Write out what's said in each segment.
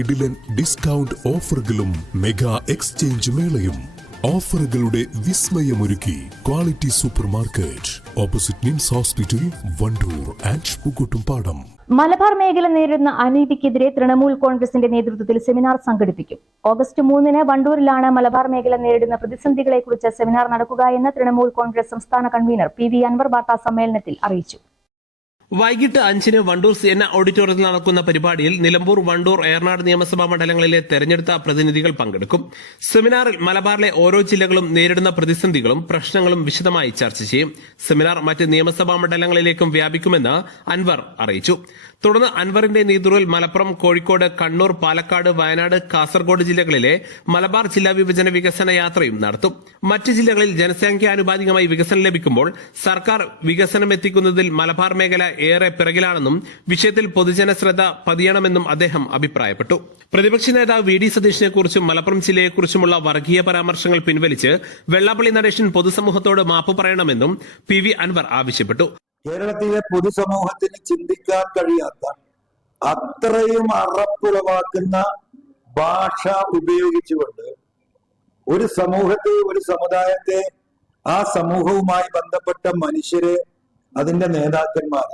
കിടിലൻ ഡിസ്കൗണ്ട് ഓഫറുകളും mega exchange മേളയും. ഓഫറുകളുടെ വിസ്മയമൊരുക്കി quality supermarket opposite NIMS hospital Wandoor and Pookkottumpadam Malabar മേഖല നേരിടുന്ന അനീതിക്കെതിരെ തൃണമൂൽ കോൺഗ്രസിന്റെ നേതൃത്വത്തിൽ സെമിനാർ സംഘടിപ്പിക്കും. ഓഗസ്റ്റ് മൂന്നിന് വണ്ടൂരിലാണ് മലബാർ മേഖല നേരിടുന്ന പ്രതിസന്ധികളെക്കുറിച്ച് സെമിനാർ നടക്കുക എന്ന് തൃണമൂൽ കോൺഗ്രസ് സംസ്ഥാന കൺവീനർ പി വി അൻവർ വാർത്താ സമ്മേളനത്തിൽ അറിയിച്ചു. വൈകിട്ട് അഞ്ചിന് വണ്ടൂർ സേന ഓഡിറ്റോറിയത്തിൽ നടക്കുന്ന പരിപാടിയിൽ നിലമ്പൂർ വണ്ടൂർ ഏർനാട് നിയമസഭാ മണ്ഡലങ്ങളിലെ തെരഞ്ഞെടുത്ത പ്രതിനിധികൾ പങ്കെടുക്കും. സെമിനാറിൽ മലബാറിലെ ഓരോ ജില്ലകളും നേരിടുന്ന പ്രതിസന്ധികളും പ്രശ്നങ്ങളും വിശദമായി ചർച്ച ചെയ്യും. സെമിനാർ മറ്റ് നിയമസഭാ മണ്ഡലങ്ങളിലേക്കും വ്യാപിക്കുമെന്ന് അൻവർ അറിയിച്ചു. തുടർന്ന് അൻവറിന്റെ നേതൃത്വത്തിൽ മലപ്പുറം കോഴിക്കോട് കണ്ണൂർ പാലക്കാട് വയനാട് കാസർഗോഡ് ജില്ലകളിലെ മലബാർ ജില്ലാ വിഭജന വികസന യാത്രയും നടത്തും. മറ്റ് ജില്ലകളിൽ ജനസംഖ്യാനുപാതികമായി വികസനം ലഭിക്കുമ്പോൾ സർക്കാർ വികസനം എത്തിക്കുന്നതിൽ മലബാർ മേഖല ഏറെ പിറകിലാണെന്നും വിഷയത്തിൽ പൊതുജന ശ്രദ്ധ പതിയണമെന്നും അദ്ദേഹം അഭിപ്രായപ്പെട്ടു. പ്രതിപക്ഷ നേതാവ് വി ഡി സതീഷിനെ കുറിച്ചും മലപ്പുറം ജില്ലയെക്കുറിച്ചുമുള്ള വർഗീയ പരാമർശങ്ങൾ പിൻവലിച്ച് വെള്ളാപ്പള്ളി നടേശൻ പൊതുസമൂഹത്തോട് മാപ്പ് പറയണമെന്നും പി വി അൻവർ ആവശ്യപ്പെട്ടു. കേരളത്തിലെ പൊതുസമൂഹത്തിന് ചിന്തിക്കാൻ കഴിയാത്ത അത്രയും അറപ്പുളവാക്കുന്ന ഭാഷ ഉപയോഗിച്ചുകൊണ്ട് ഒരു സമൂഹത്തെ ഒരു സമുദായത്തെ ആ സമൂഹവുമായി ബന്ധപ്പെട്ട മനുഷ്യരെ അതിന്റെ നേതാക്കന്മാർ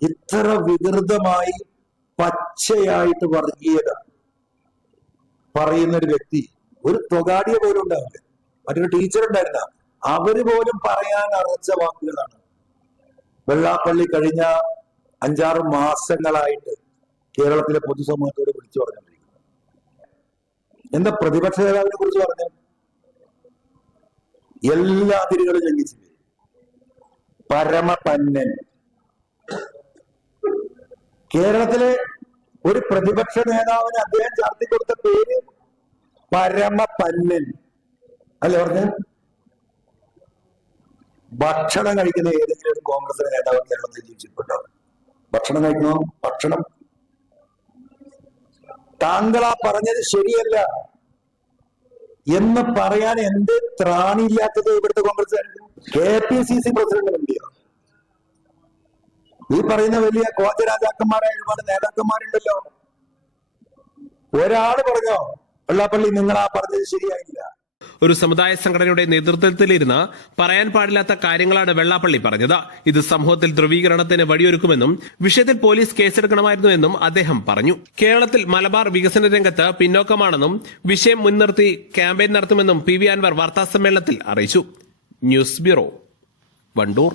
ഇത്ര വികൃതമായി പച്ചയായിട്ട് വർഗീയത പറയുന്ന ഒരു വ്യക്തി ഒരു തൊഗാടിയ പോലും ഉണ്ടാവില്ല. മറ്റൊരു ടീച്ചർ ഉണ്ടായിരുന്ന അവർ പോലും പറയാൻ അറച്ച വാക്കുകളാണ്. വെള്ളാപ്പള്ളി കഴിഞ്ഞ അഞ്ചാറ് മാസങ്ങളായിട്ട് കേരളത്തിലെ പൊതുസമൂഹത്തോട് വിളിച്ചു പറഞ്ഞുകൊണ്ടിരിക്കുന്നത് എന്താ പ്രതിപക്ഷ നേതാവിനെ കുറിച്ച് പറഞ്ഞു എല്ലാ അതിരുകളും ലംഘിച്ചില്ലേ? പരമപന്നൻ. കേരളത്തിലെ ഒരു പ്രതിപക്ഷ നേതാവിന് അദ്ദേഹം ചാർത്തി കൊടുത്ത പേര് പരമപന്നൻ. അല്ലേ പറഞ്ഞു? ഭക്ഷണം കഴിക്കുന്ന ഏതെങ്കിലും ഒരു കോൺഗ്രസ് നേതാവ് കേരളത്തിൽ ജീവിച്ചിട്ടുണ്ടോ? ഭക്ഷണം കഴിക്കണോ? ഭക്ഷണം? താങ്കൾ ആ പറഞ്ഞത് ശരിയല്ല. എന്ന് പറയാൻ എന്ത് ത്രാണിയില്ലാത്തത് ഇവിടുത്തെ Congress K P C C president ഈ പറയുന്ന വലിയ കോചരാജാക്കന്മാരായ ഒരുപാട് നേതാക്കന്മാരുണ്ടല്ലോ. ഒരാൾ പറഞ്ഞോ വെള്ളാപ്പള്ളി നിങ്ങൾ ആ പറഞ്ഞത് ശരിയായില്ല. ഒരു സമുദായ സംഘടനയുടെ നേതൃത്വത്തിലിരുന്ന് പറയാൻ പാടില്ലാത്ത കാര്യങ്ങളാണ് വെള്ളാപ്പള്ളി പറഞ്ഞത്. ഇത് സമൂഹത്തിൽ ധ്രുവീകരണത്തിന് വഴിയൊരുക്കുമെന്നും വിഷയത്തിൽ പോലീസ് കേസെടുക്കണമായിരുന്നു എന്നും അദ്ദേഹം പറഞ്ഞു. കേരളത്തിൽ മലബാർ വികസന രംഗത്ത് പിന്നോക്കമാണെന്നും വിഷയം മുൻനിർത്തി ക്യാമ്പയിൻ നടത്തുമെന്നും പി വി അൻവർ വാർത്താസമ്മേളനത്തിൽ അറിയിച്ചു. News bureau Wandoor.